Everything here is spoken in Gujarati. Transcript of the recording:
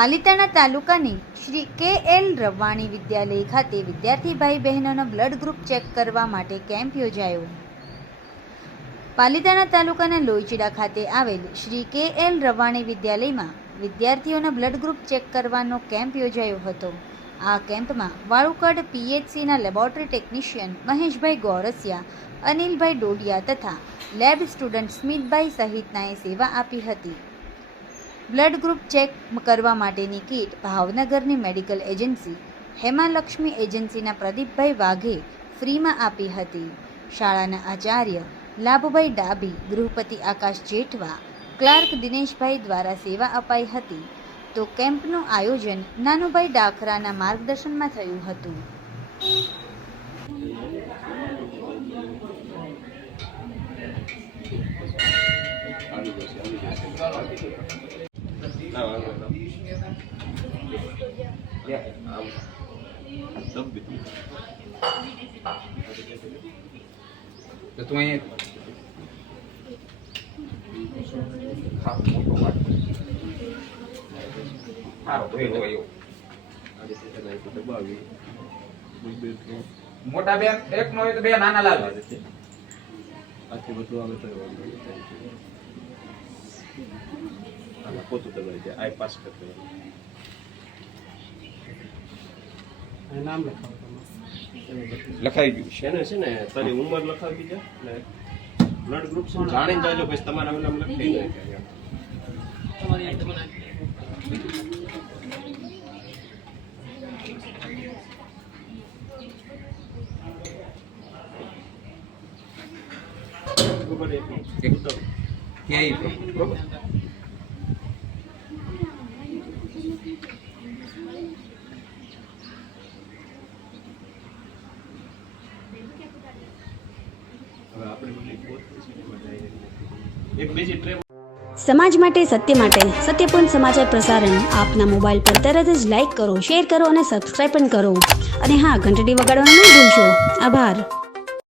પાલિતાણા તાલુકાની શ્રી કે.એલ. રવાણી વિદ્યાલય ખાતે વિદ્યાર્થી ભાઈ બહેનોનો બ્લડ ગ્રુપ ચેક કરવા માટે કેમ્પ યોજાયો. પાલિતાણા તાલુકાના લોહીચીડા ખાતે આવેલ શ્રી કે.એલ. રવાણી વિદ્યાલયમાં વિદ્યાર્થીઓનો બ્લડ ગ્રુપ ચેક કરવાનો કેમ્પ યોજાયો હતો. આ કેમ્પમાં વાળુકડ પીએચસીના લેબોરેટરી ટેકનિશિયન મહેશભાઈ ગોરસિયા, અનિલભાઈ ડોડિયા તથા લેબ સ્ટુડન્ટ સ્મિતભાઈ સહિતનાએ સેવા આપી હતી. બ્લડ ગ્રુપ ચેક કરવા માટેની કીટ ભાવનગરની મેડિકલ એજન્સી હેમાલક્ષ્મી એજન્સીના પ્રદીપભાઈ વાઘે ફ્રીમાં આપી હતી. શાળાના આચાર્ય લાભભાઈ ડાભી, ગૃહપતિ આકાશ જેઠવા, ક્લાર્ક દિનેશભાઈ દ્વારા સેવા અપાઈ હતી. તો કેમ્પનું આયોજન નાનુભાઈ ડાખરાના માર્ગદર્શનમાં થયું હતું. તો તું અહીં મોટા બેન એક નો હોય તો બે નાના લાલ પોતું દબાઈ જાય આઈ પાસ કરતો નામ લખાવી ગયું છે ને તારી ઉંમર લખાવી દે ને બ્લડ ગ્રુપ જાણીને જાજો પછી તમારા નામ લખી દે તમારી સમાજ માટે સત્ય માટે સત્યપૂર્ણ સમાચાર પ્રસારણ આપના મોબાઈલ પર તરત જ લાઈક કરો, શેર કરો અને સબસ્ક્રાઈબ પણ કરો. અને હા, ઘંટડી વગાડવાનું ન ભૂલશો. આભાર.